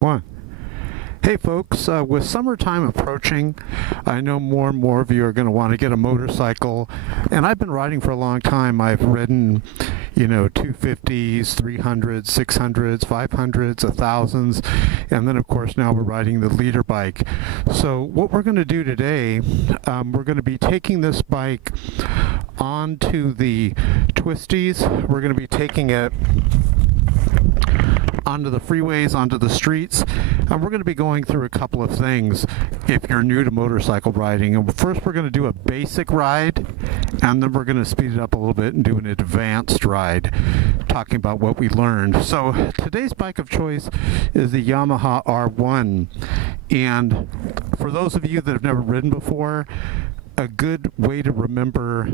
One. Hey folks, with summertime approaching, I know more and more of you are going to want to get a motorcycle, and I've been riding for a long time. I've ridden, 250s, 300s, 600s, 500s, 1000s, and then of course now we're riding the leader bike. So what we're going to do today, we're going to be taking this bike onto the twisties. We're going to be taking it onto the freeways, onto the streets, and we're going to be going through a couple of things if you're new to motorcycle riding. And first we're going to do a basic ride, and then we're going to speed it up a little bit and do an advanced ride, talking about what we learned. So today's bike of choice is the Yamaha R1, and for those of you that have never ridden before, a good way to remember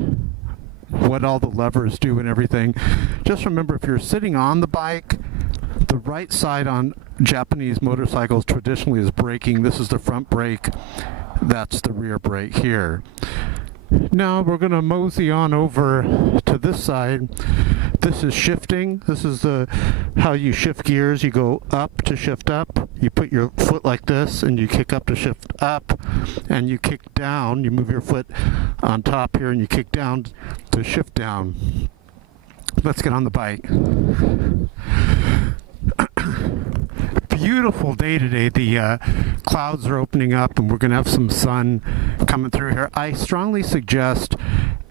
what all the levers do and everything, just remember if you're sitting on the bike, the right side on Japanese motorcycles traditionally is braking. This is the front brake. That's the rear brake here. Now we're going to mosey on over to this side. This is shifting. This is how you shift gears. You go up to shift up. You put your foot like this and you kick up to shift up, and you kick down. You move your foot on top here and you kick down to shift down. Let's get on the bike. Beautiful day today. The clouds are opening up and we're going to have some sun coming through here. I strongly suggest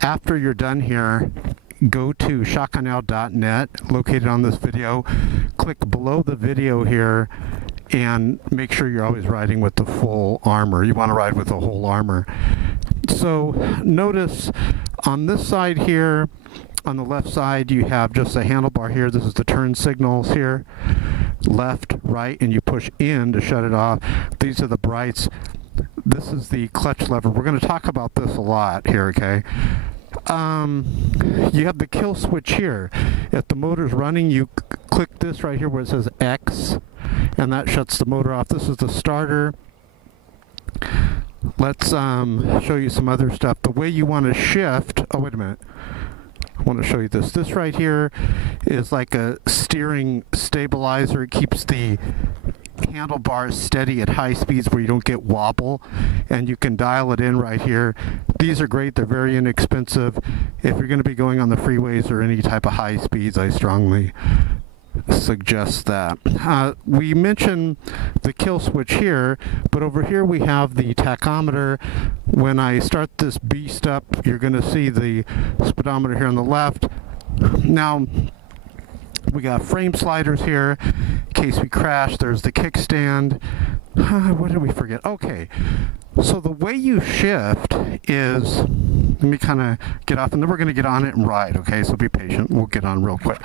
after you're done here, go to shotgunout.net, located on this video. Click below the video here and make sure you're always riding with the full armor. You want to ride with the whole armor. So notice on this side here, on the left side, you have just a handlebar here. This is the turn signals here. Left, right, and you push in to shut it off. These are the brights. This is the clutch lever. We're going to talk about this a lot here, okay? You have the kill switch here. If the motor's running, you click this right here where it says X, and that shuts the motor off. This is the starter. Let's show you some other stuff. The way you want to shift, oh wait a minute, I want to show you this. This right here is like a steering stabilizer. It keeps the handlebars steady at high speeds where you don't get wobble, and you can dial it in right here. These are great. They're very inexpensive. If you're going to be going on the freeways or any type of high speeds, I strongly suggest that. We mentioned the kill switch here, but over here we have the tachometer. When I start this beast up, you're going to see the speedometer here on the left. Now we got frame sliders here in case we crash. There's the kickstand. What did we forget? Okay, so the way you shift is, let me kind of get off, and then we're going to get on it and ride, okay? So be patient. We'll get on real quick.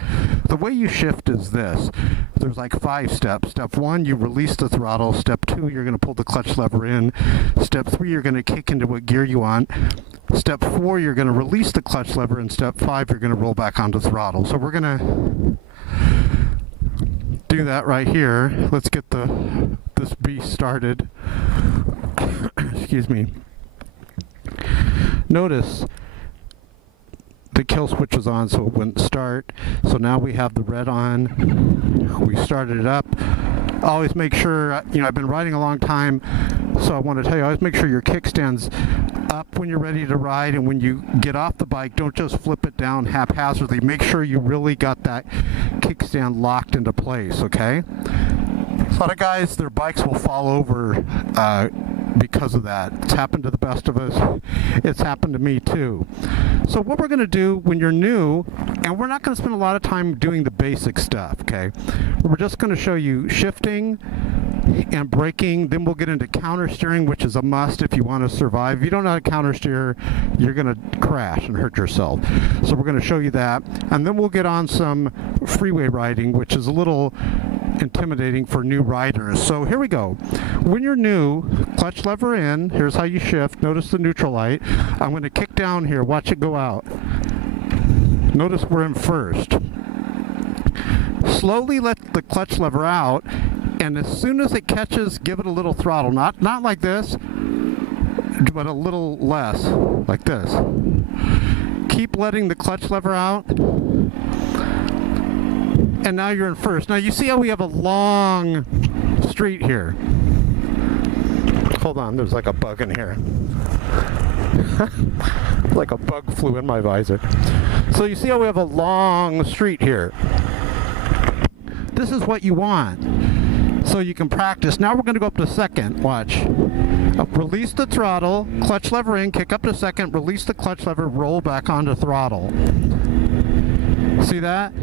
The way you shift is this. There's like 5 steps. Step 1, you release the throttle. Step 2, you're going to pull the clutch lever in. Step 3, you're going to kick into what gear you want. Step 4, you're going to release the clutch lever. And step 5, you're going to roll back onto throttle. So we're going to do that right here. Let's get this beast started. Excuse me. Notice the kill switch was on, so it wouldn't start. So now we have the red on. We started it up. Always make sure, I've been riding a long time, so I want to tell you, always make sure your kickstand's up when you're ready to ride, and when you get off the bike, don't just flip it down haphazardly. Make sure you really got that kickstand locked into place, okay? A lot of guys, their bikes will fall over because of that. It's happened to the best of us. It's happened to me too. So what we're going to do when you're new, and we're not going to spend a lot of time doing the basic stuff, okay? We're just going to show you shifting and braking. Then we'll get into counter steering, which is a must if you want to survive. If you don't know how to counter steer, you're going to crash and hurt yourself. So we're going to show you that, and then we'll get on some freeway riding, which is a little intimidating for new riders. So here we go. When you're new, clutch lever in. Here's how you shift. Notice the neutral light. I'm going to kick down here. Watch it go out. Notice we're in first. Slowly let the clutch lever out, and as soon as it catches, give it a little throttle. Not like this, but a little less, like this. Keep letting the clutch lever out. And now you're in first. Now you see how we have a long street here. Hold on, there's like a bug in here. Like a bug flew in my visor. So you see how we have a long street here. This is what you want, so you can practice. Now we're going to go up to second. Watch. Release the throttle, clutch lever in, kick up to second, release the clutch lever, roll back onto throttle. See that?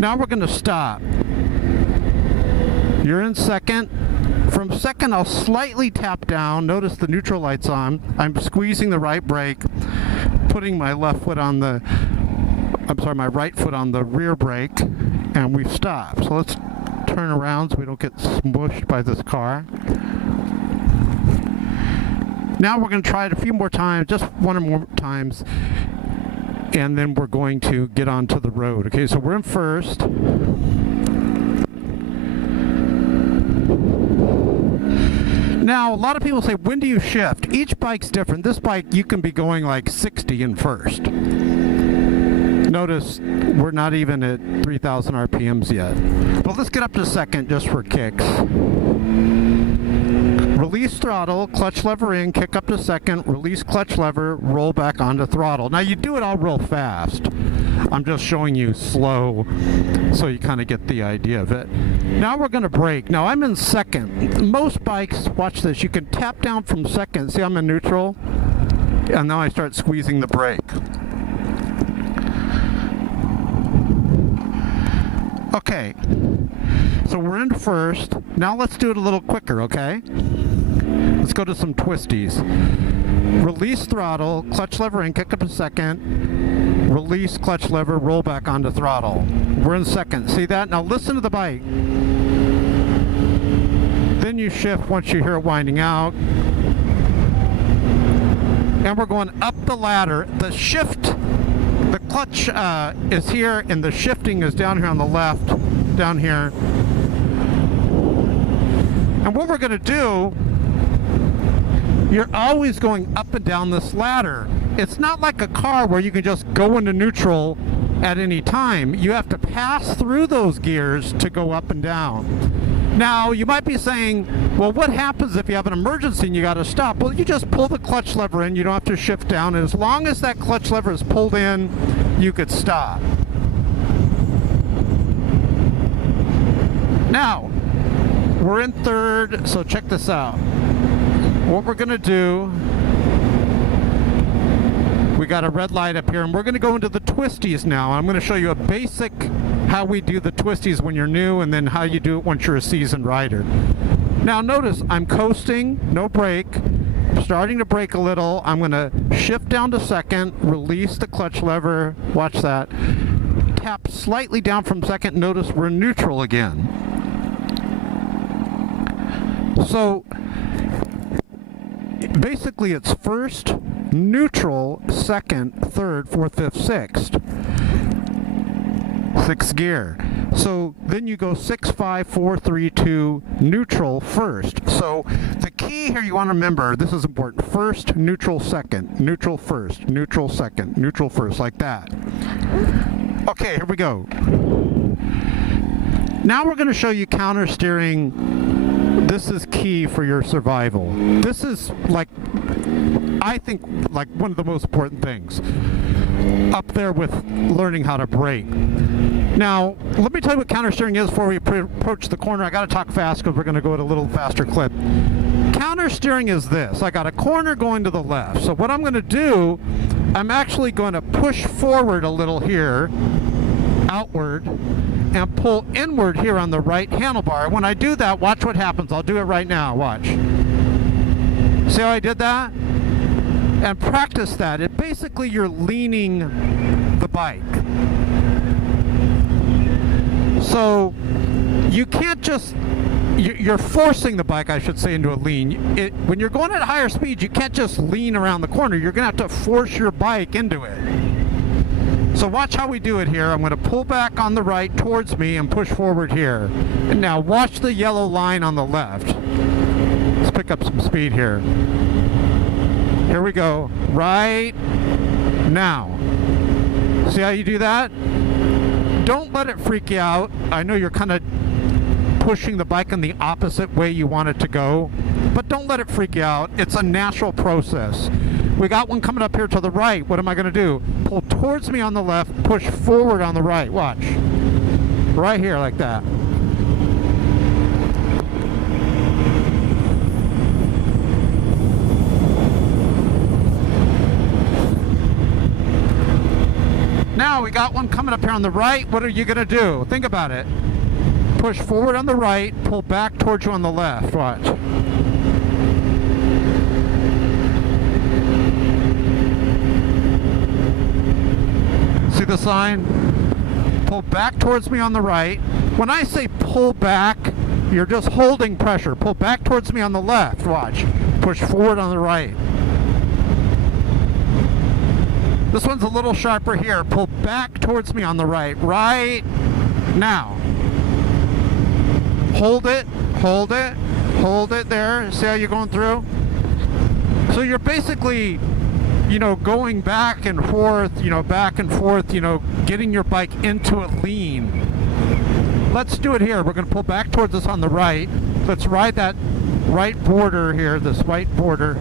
Now we're going to stop. You're in second. From second, I'll slightly tap down. Notice the neutral light's on. I'm squeezing the right brake, putting my left foot on the, my right foot on the rear brake, and we've stopped. So let's turn around so we don't get smushed by this car. Now we're going to try it a few more times, just one or more times, and then we're going to get onto the road. Okay, so we're in first. Now, a lot of people say, when do you shift? Each bike's different. This bike, you can be going like 60 in first. Notice we're not even at 3,000 RPMs yet. But let's get up to second just for kicks. Release throttle, clutch lever in, kick up to second, release clutch lever, roll back onto throttle. Now you do it all real fast. I'm just showing you slow so you kind of get the idea of it. Now we're going to brake. Now I'm in second. Most bikes, watch this, you can tap down from second. See, I'm in neutral, and now I start squeezing the brake. Okay, so we're in first. Now let's do it a little quicker, okay? Let's go to some twisties. Release throttle, clutch lever in, kick up to second, release clutch lever, roll back onto throttle. We're in second. See that? Now listen to the bike. Then you shift once you hear it winding out. And we're going up the ladder. The shift, the clutch is here, and the shifting is down here on the left, down here. And what we're going to do, you're always going up and down this ladder. It's not like a car where you can just go into neutral at any time. You have to pass through those gears to go up and down. Now, you might be saying, well, what happens if you have an emergency and you got to stop? Well, you just pull the clutch lever in. You don't have to shift down. And as long as that clutch lever is pulled in, you could stop. Now, we're in third, so check this out. What we're going to do, we got a red light up here, and we're going to go into the twisties now. I'm going to show you a basic how we do the twisties when you're new, and then how you do it once you're a seasoned rider. Now notice, I'm coasting, no brake, starting to brake a little. I'm going to shift down to second, release the clutch lever, watch that, tap slightly down from second, notice we're neutral again. So basically it's first, neutral, second, third, fourth, fifth, sixth. Sixth gear. So then you go 6, 5, 4, 3, 2, neutral, first. So the key here you want to remember, this is important, first, neutral, second, neutral, first, neutral, second, neutral, first, like that. Okay, here we go. Now we're going to show you counter steering. This is key for your survival. This is, like, I think, like one of the most important things, up there with learning how to brake. Now, let me tell you what counter steering is before we approach the corner. I got to talk fast because we're going to go at a little faster clip. Counter steering is this. I got a corner going to the left. So what I'm going to do, I'm actually going to push forward a little here, outward, and pull inward here on the right handlebar. When I do that, watch what happens. I'll do it right now. Watch. See how I did that? And practice that. It basically, you're leaning the bike. So you can't just, you're forcing the bike, I should say, into a lean. When you're going at higher speeds, you can't just lean around the corner. You're going to have to force your bike into it. So watch how we do it here. I'm going to pull back on the right towards me and push forward here. And now watch the yellow line on the left. Let's pick up some speed here. Here we go. Right now. See how you do that? Don't let it freak you out. I know you're kind of pushing the bike in the opposite way you want it to go. But don't let it freak you out. It's a natural process. We got one coming up here to the right. What am I going to do? Pull towards me on the left, push forward on the right. Watch. Right here, like that. Now we got one coming up here on the right. What are you going to do? Think about it. Push forward on the right, pull back towards you on the left. Watch. See the sign? Pull back towards me on the right. When I say pull back, you're just holding pressure. Pull back towards me on the left. Watch. Push forward on the right. This one's a little sharper here. Pull back towards me on the right. Right now. Hold it, hold it, hold it there. See how you're going through? So you're basically, going back and forth, back and forth, getting your bike into a lean. Let's do it here. We're going to pull back towards us on the right. Let's ride that right border here, this white border.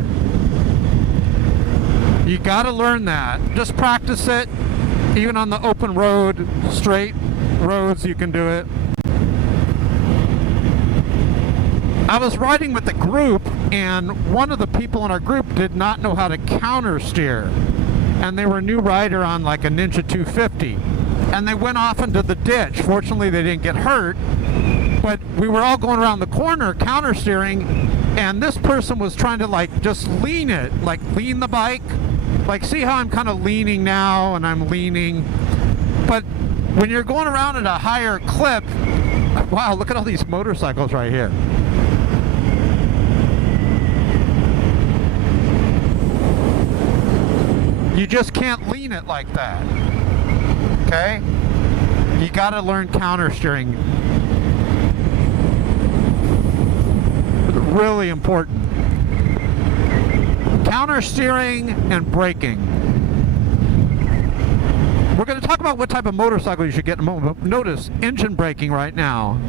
You got to learn that. Just practice it. Even on the open road, straight roads, you can do it. I was riding with a group, and one of the people in our group did not know how to counter steer. And they were a new rider on like a Ninja 250. And they went off into the ditch. Fortunately, they didn't get hurt. But we were all going around the corner counter steering, and this person was trying to just lean it, lean the bike. See how I'm kind of leaning now, and I'm leaning. But when you're going around at a higher clip, wow, look at all these motorcycles right here. You just can't lean it like that. Okay? You got to learn counter steering. Really important. Counter steering and braking. We're going to talk about what type of motorcycle you should get in a moment, but notice engine braking right now.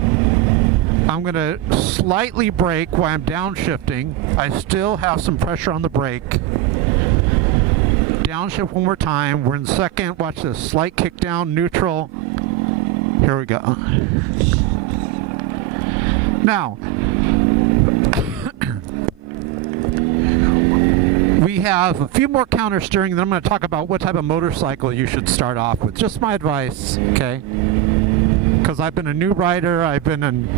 I'm going to slightly brake while I'm downshifting. I still have some pressure on the brake. Downshift one more time. We're in second. Watch this. Slight kick down, neutral. Here we go. Now, we have a few more counter steering, then I'm going to talk about what type of motorcycle you should start off with. Just my advice, okay? Because I've been a new rider, I've been an,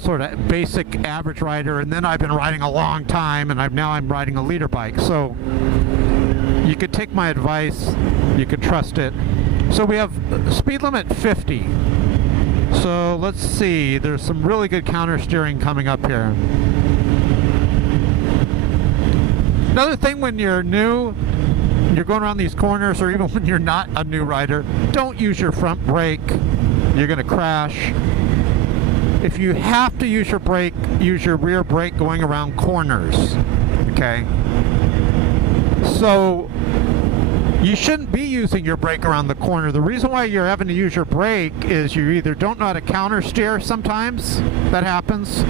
sort of basic average rider, and then I've been riding a long time, and now I'm riding a leader bike. So you could take my advice, you could trust it. So we have speed limit 50. So let's see, there's some really good counter steering coming up here. Another thing, when you're new, you're going around these corners, or even when you're not a new rider, don't use your front brake. You're going to crash. If you have to use your brake, use your rear brake going around corners. Okay? So you shouldn't be using your brake around the corner. The reason why you're having to use your brake is you either don't know how to counter steer sometimes. That happens.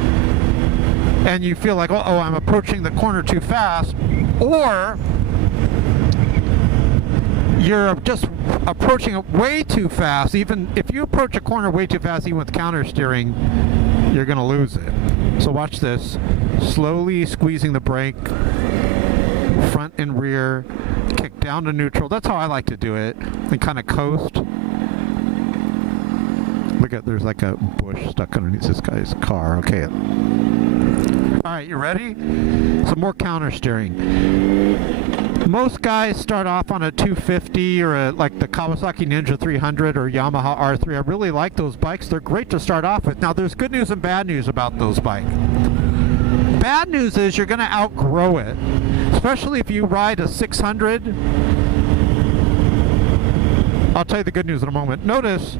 And you feel like, oh, I'm approaching the corner too fast, or you're just approaching it way too fast. Even if you approach a corner way too fast, even with counter steering, you're going to lose it. So watch this. Slowly squeezing the brake, front and rear, kick down to neutral. That's how I like to do it. And kind of coast. Look at, there's like a bush stuck underneath this guy's car. Okay. Alright, you ready? Some more counter steering. Most guys start off on a 250 or like the Kawasaki Ninja 300 or Yamaha R3. I really like those bikes. They're great to start off with. Now, there's good news and bad news about those bikes. Bad news is you're going to outgrow it, especially if you ride a 600. I'll tell you the good news in a moment. Notice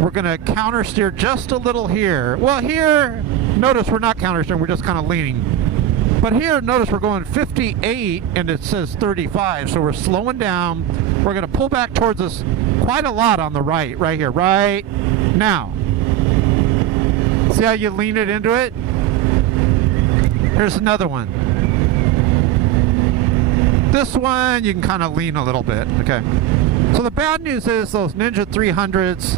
we're going to counter steer just a little here. Well, here, notice we're not counter steering, we're just kind of leaning. But here, notice we're going 58 and it says 35, so we're slowing down. We're going to pull back towards us quite a lot on the right here, right now. See how you lean it into it? Here's another one. This one, you can kind of lean a little bit, okay? So the bad news is those Ninja 300s,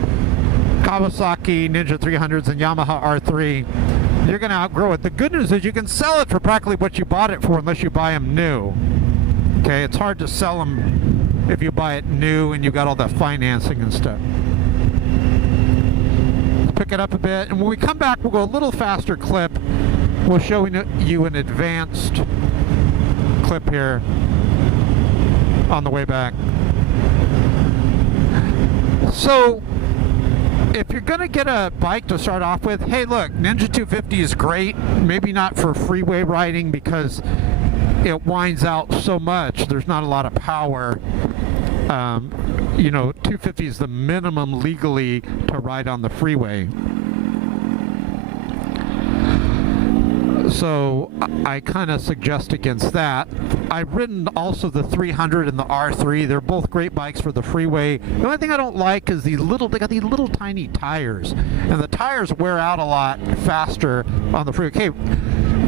Kawasaki Ninja 300s, and Yamaha R3, you're going to outgrow it. The good news is you can sell it for practically what you bought it for unless you buy them new. Okay, it's hard to sell them if you buy it new and you've got all the financing and stuff. Pick it up a bit, and when we come back, we'll go a little faster clip. We'll show you an advanced clip here on the way back. So if you're gonna get a bike to start off with, hey look, Ninja 250 is great, maybe not for freeway riding because it winds out so much, there's not a lot of power. You know, 250 is the minimum legally to ride on the freeway. So I kind of suggest against that. I've ridden also the 300 and the R3. They're both great bikes for the freeway. The only thing I don't like is they got these little tiny tires, and the tires wear out a lot faster on the freeway. Okay,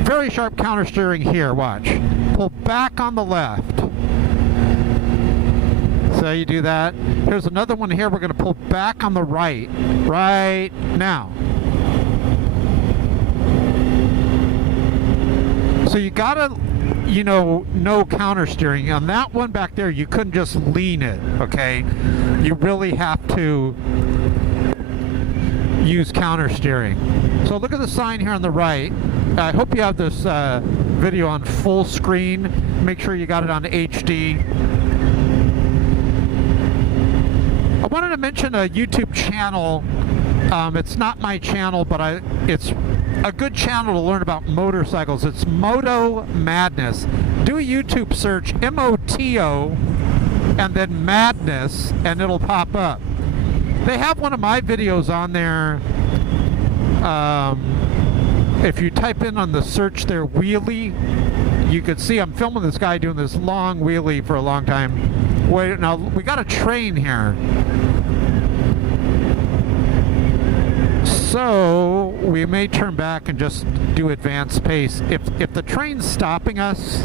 very sharp counter steering here, watch. Pull back on the left. So you do that. Here's another one here. We're going to pull back on the right now. So you gotta, you know counter steering. On that one back there, you couldn't just lean it, okay? You really have to use counter steering. So look at the sign here on the right. I hope you have this video on full screen. Make sure you got it on HD. I wanted to mention a YouTube channel. It's not my channel, but it's a good channel to learn about motorcycles. It's Moto Madness. Do a YouTube search, M-O-T-O, and then Madness, and it'll pop up. They have one of my videos on there. If you type in on the search there, wheelie, you could see I'm filming this guy doing this long wheelie for a long time. Wait, now we got a train here. So we may turn back and just do advanced pace. If the train's stopping us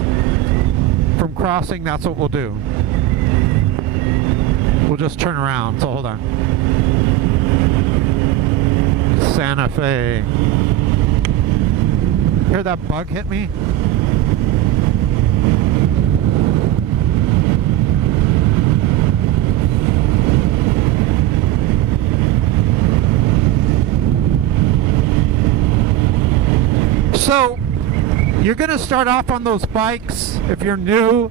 from crossing, that's what we'll do. We'll just turn around. So hold on. Santa Fe. Hear that bug hit me? So you're going to start off on those bikes if you're new,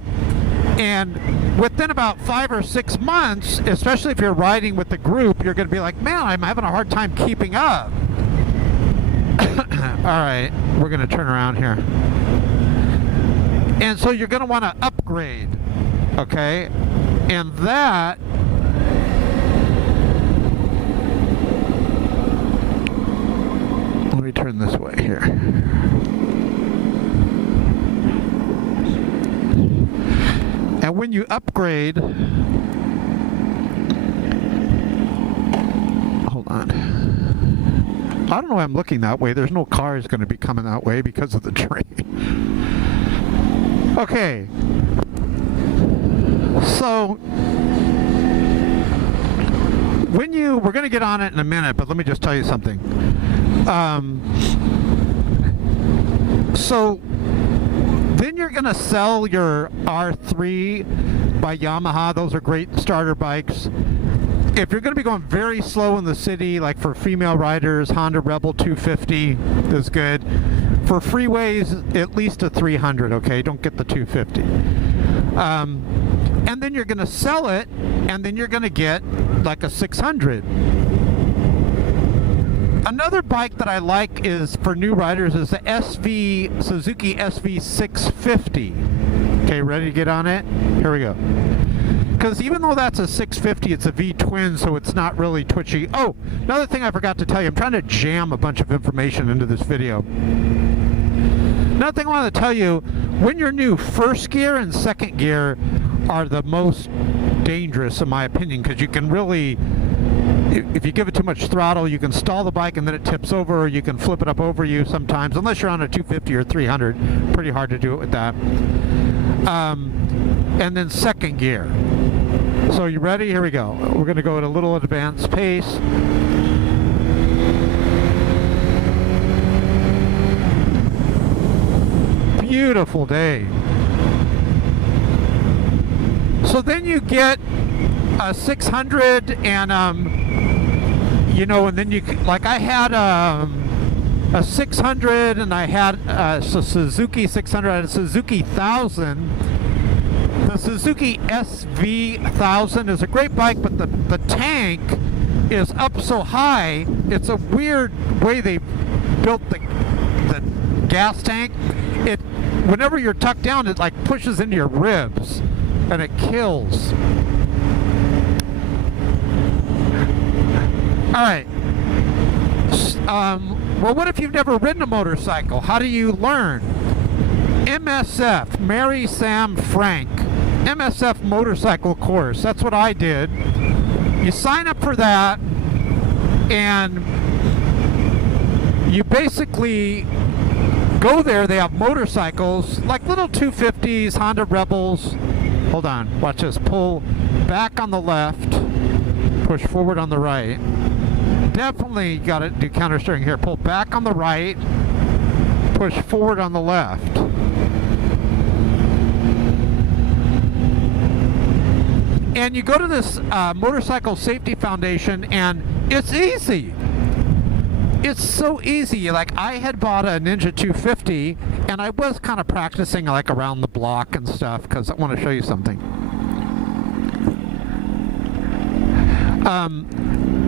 and within about 5 or 6 months, especially if you're riding with the group, you're going to be like, man, I'm having a hard time keeping up. Alright, we're going to turn around here. And so you're going to want to upgrade, okay? And that let me turn this way here. And when you upgrade, hold on. I don't know why I'm looking that way. There's no cars going to be coming that way because of the train. Okay. So we're going to get on it in a minute, but let me just tell you something. So then you're going to sell your R3 by Yamaha. Those are great starter bikes. If you're going to be going very slow in the city, like for female riders, Honda Rebel 250 is good. For freeways, at least a 300, okay? Don't get the 250. And then you're going to sell it, and then you're going to get like a 600. Another bike that I like is for new riders is the Suzuki SV 650. Okay, ready to get on it? Here we go. Because even though that's a 650, it's a V-twin, so it's not really twitchy. Oh, another thing I forgot to tell you. I'm trying to jam a bunch of information into this video. Another thing I want to tell you, when you're new, first gear and second gear are the most dangerous, in my opinion, because you can really if you give it too much throttle, you can stall the bike and then it tips over, or you can flip it up over you sometimes, unless you're on a 250 or 300. Pretty hard to do it with that. And then second gear. So you ready? Here we go. We're going to go at a little advanced pace. Beautiful day. So then you get a 600 and you know, and then you, like I had a 600 and I had a Suzuki 600, I had a Suzuki 1000. The Suzuki SV1000 is a great bike, but the tank is up so high. It's a weird way they built the gas tank. It, whenever you're tucked down, it like pushes into your ribs and it kills. Alright. Well, what if you've never ridden a motorcycle? How do you learn? MSF, Mary Sam Frank, MSF motorcycle course. That's what I did. You sign up for that and you basically go there. They have motorcycles, like little 250s, Honda Rebels. Hold on, watch this. Pull back on the left, push forward on the right. Definitely got to do counter steering here. Pull back on the right, push forward on the left. And you go to this Motorcycle Safety Foundation, and it's easy. It's so easy. Like, I had bought a Ninja 250, and I was kind of practicing like around the block and stuff, because I want to show you something.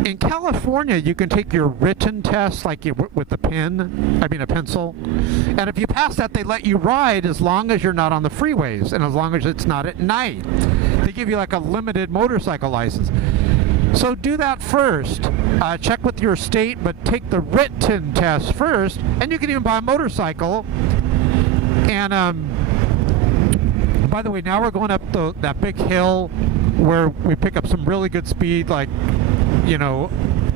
In California, you can take your written test, like with a pen, a pencil, and if you pass that, they let you ride as long as you're not on the freeways, and as long as it's not at night. They give you like a limited motorcycle license. So do that first. Check with your state, but take the written test first, and you can even buy a motorcycle. And by the way, now we're going up that big hill where we pick up some really good speed, like, you know,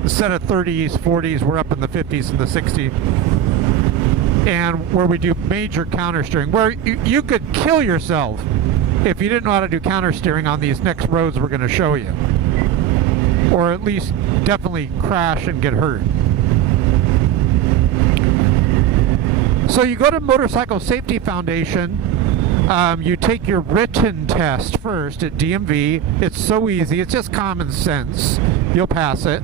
instead of 30s, 40s, we're up in the 50s and the 60s. And where we do major counter steering, where you could kill yourself if you didn't know how to do counter steering on these next roads we're going to show you. Or at least definitely crash and get hurt. So you go to Motorcycle Safety Foundation. You take your written test first at DMV. It's so easy. It's just common sense. You'll pass it.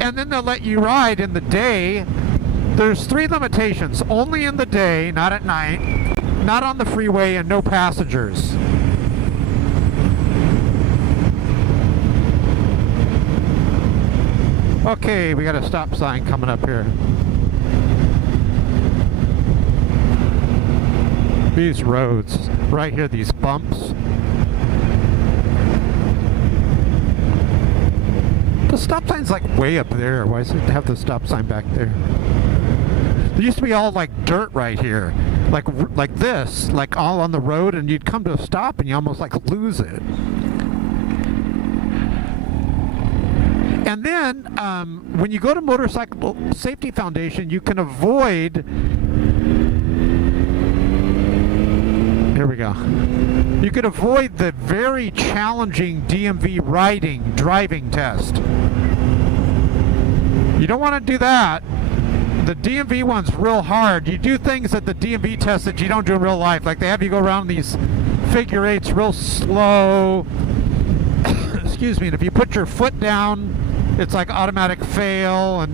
And then they'll let you ride in the day. There's 3 limitations. Only in the day, not at night. Not on the freeway, and no passengers. Okay, we got a stop sign coming up here. These roads, right here, these bumps. The stop sign's like way up there. Why does it have the stop sign back there? There used to be all like dirt right here. Like this, like all on the road, and you'd come to a stop and you almost like lose it. And then, when you go to Motorcycle Safety Foundation, you can avoid... Here we go. You could avoid the very challenging DMV driving test. You don't want to do that. The DMV one's real hard. You do things at the DMV test that you don't do in real life. Like they have you go around these figure 8s real slow. Excuse me. And if you put your foot down, it's like automatic fail.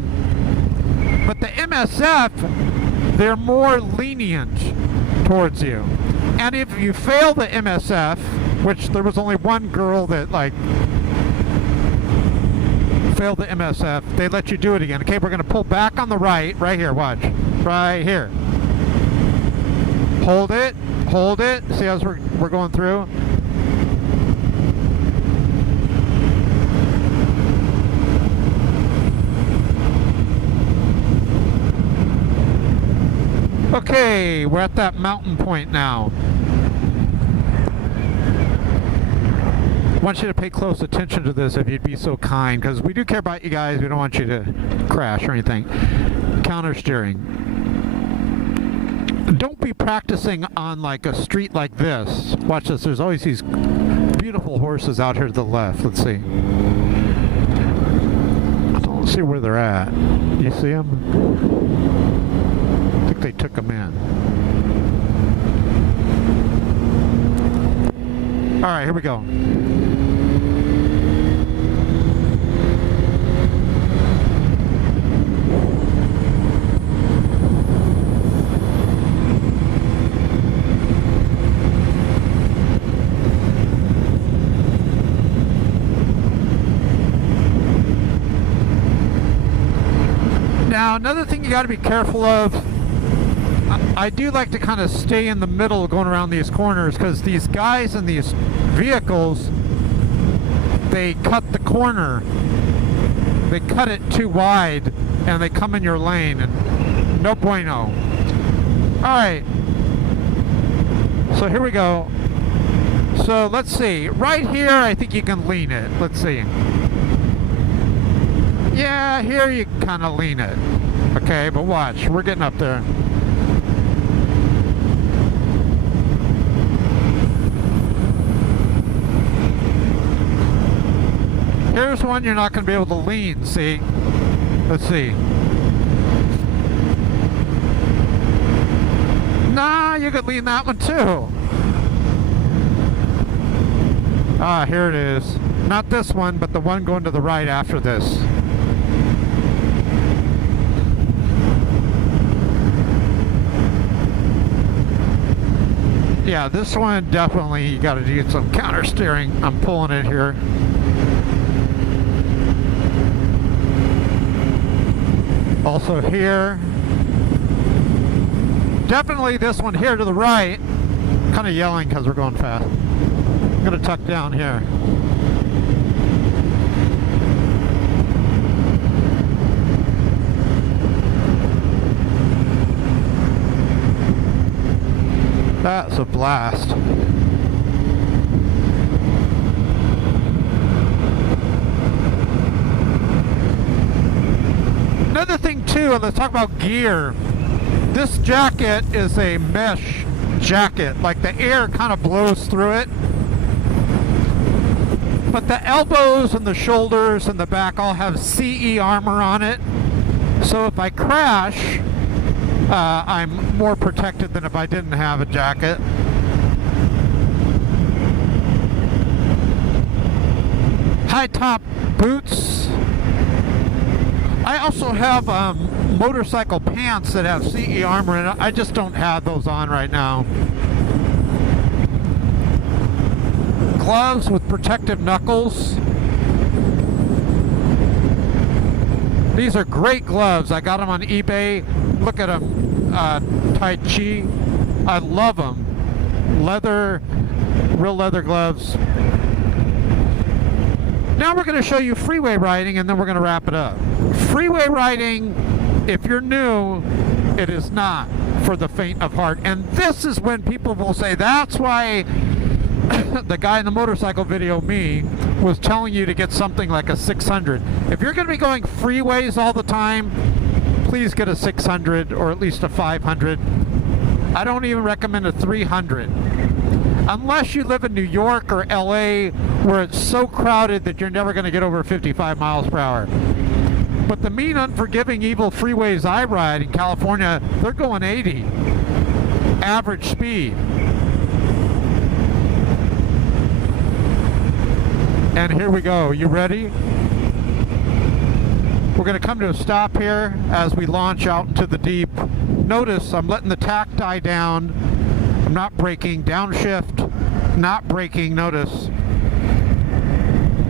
But the MSF, they're more lenient towards you. And if you fail the MSF, which there was only one girl that like failed the MSF, they let you do it again. Okay, we're going to pull back on the right here, watch. Right here. Hold it. See as we're going through? Okay, we're at that mountain point now. want you to pay close attention to this if you'd be so kind, because we do care about you guys. We don't want you to crash or anything. Counter steering. Don't be practicing on like a street like this. Watch this. There's always these beautiful horses out here to the left. Let's see. I don't see where they're at. You see them? I think they took them in. All right, here we go. Now, another thing you got to be careful of, I do like to kind of stay in the middle going around these corners, because these guys in these vehicles, they cut the corner, they cut it too wide, and they come in your lane, and no bueno. Alright, so here we go. So let's see, right here I think you can lean it. Let's see. Yeah, here you kind of lean it. Okay, but watch, we're getting up there. Here's one you're not going to be able to lean, see? Let's see. Nah, you could lean that one too. Ah, here it is. Not this one, but the one going to the right after this. Yeah, this one definitely you got to do some counter steering. I'm pulling it here. Also here. Definitely this one here to the right. Kind of yelling because we're going fast. I'm going to tuck down here. That's a blast. Another thing too, let's talk about gear. This jacket is a mesh jacket, like the air kind of blows through it. But the elbows and the shoulders and the back all have CE armor on it. So if I crash, I'm more protected than if I didn't have a jacket. High top boots. I also have motorcycle pants that have CE armor in it. I just don't have those on right now. Gloves with protective knuckles. These are great gloves. I got them on eBay. Look at them. Tai Chi. I love them. Leather, real leather gloves. Now we're going to show you freeway riding, and then we're going to wrap it up. Freeway riding, if you're new, it is not for the faint of heart. And this is when people will say, that's why the guy in the motorcycle video, me, was telling you to get something like a 600. If you're going to be going freeways all the time, please get a 600 or at least a 500. I don't even recommend a 300. Unless you live in New York or LA where it's so crowded that you're never going to get over 55 miles per hour. But the mean, unforgiving, evil freeways I ride in California, they're going 80. Average speed. And here we go. You ready? We're going to come to a stop here as we launch out into the deep. Notice I'm letting the tach die down. I'm not braking. Downshift, not braking. Notice.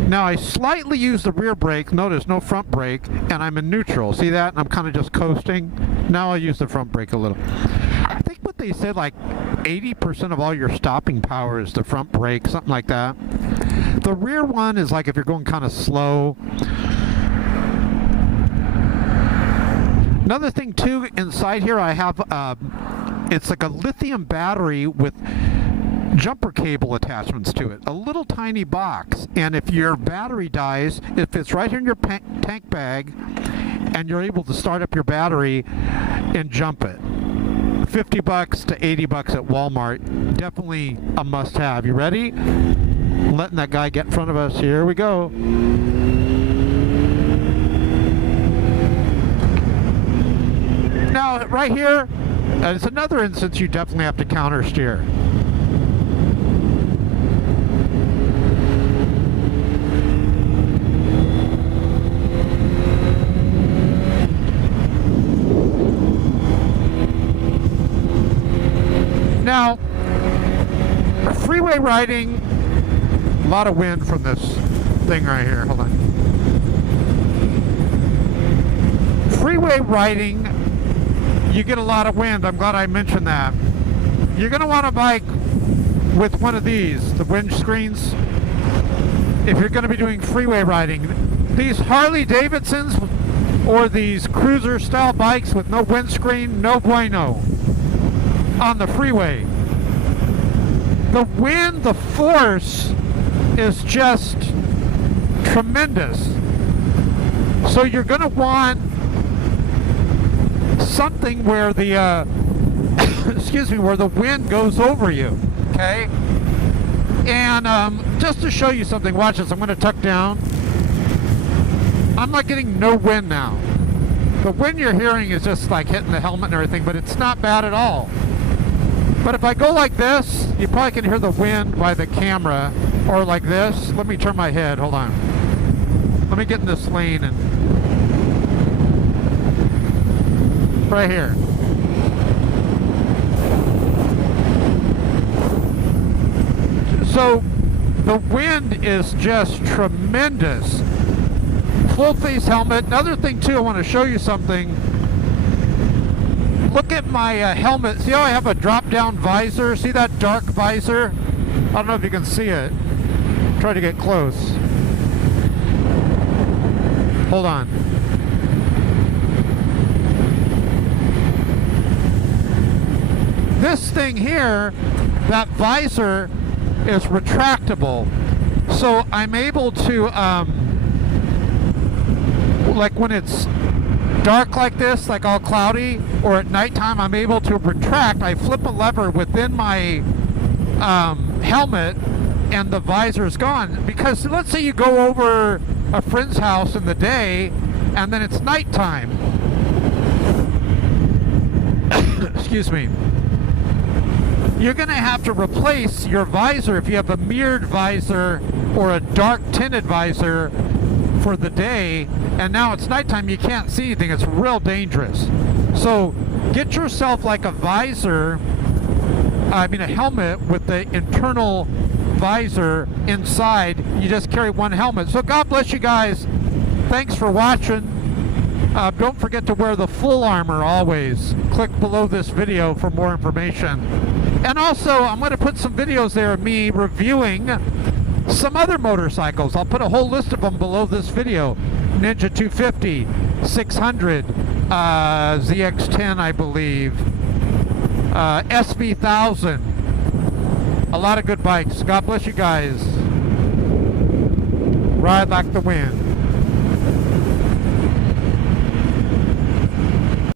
Now I slightly use the rear brake. Notice no front brake, and I'm in neutral. See that? I'm kind of just coasting. Now I'll use the front brake a little. I think what they said, like 80% of all your stopping power is the front brake, something like that. The rear one is like if you're going kind of slow. Another thing too, inside here I have, it's like a lithium battery with jumper cable attachments to it. A little tiny box. And if your battery dies, it fits right here in your tank bag, and you're able to start up your battery and jump it. $50 to $80 at Walmart. Definitely a must-have. You ready? Letting that guy get in front of us. Here we go. Now, right here, it's another instance you definitely have to counter steer. Now, freeway riding, a lot of wind from this thing right here. Hold on. Freeway riding, you get a lot of wind. I'm glad I mentioned that. You're going to want a bike with one of these, the windscreens, if you're going to be doing freeway riding. These Harley Davidsons or these cruiser style bikes with no windscreen, no bueno on the freeway. The wind, the force is just tremendous. So you're going to want something where the excuse me, where the wind goes over you, okay? And just to show you something, watch this. I'm going to tuck down. I'm not getting no wind now. The wind you're hearing is just like hitting the helmet and everything, but it's not bad at all. But if I go like this, you probably can hear the wind by the camera, or like this. Let me turn my head, hold on. Let me get in this lane and right here. So the wind is just tremendous. Full face helmet. Another thing too, I want to show you something. Look at my helmet. See how I have a drop down visor? See that dark visor? I don't know if you can see it. Try to get close. Hold on. This thing here, that visor is retractable. So I'm able to, like when it's dark like this, like all cloudy, or at nighttime, I'm able to retract. I flip a lever within my helmet and the visor is gone. Because let's say you go over a friend's house in the day and then it's nighttime. Excuse me. You're going to have to replace your visor if you have a mirrored visor or a dark tinted visor for the day, and now it's nighttime, you can't see anything. It's real dangerous. So get yourself like a visor, a helmet with the internal visor inside. You just carry one helmet. So God bless you guys. Thanks for watching. Don't forget to wear the full armor always. Click below this video for more information. And also, I'm going to put some videos there of me reviewing some other motorcycles. I'll put a whole list of them below this video. Ninja 250, 600, ZX10, I believe, SV1000. A lot of good bikes. God bless you guys. Ride like the wind.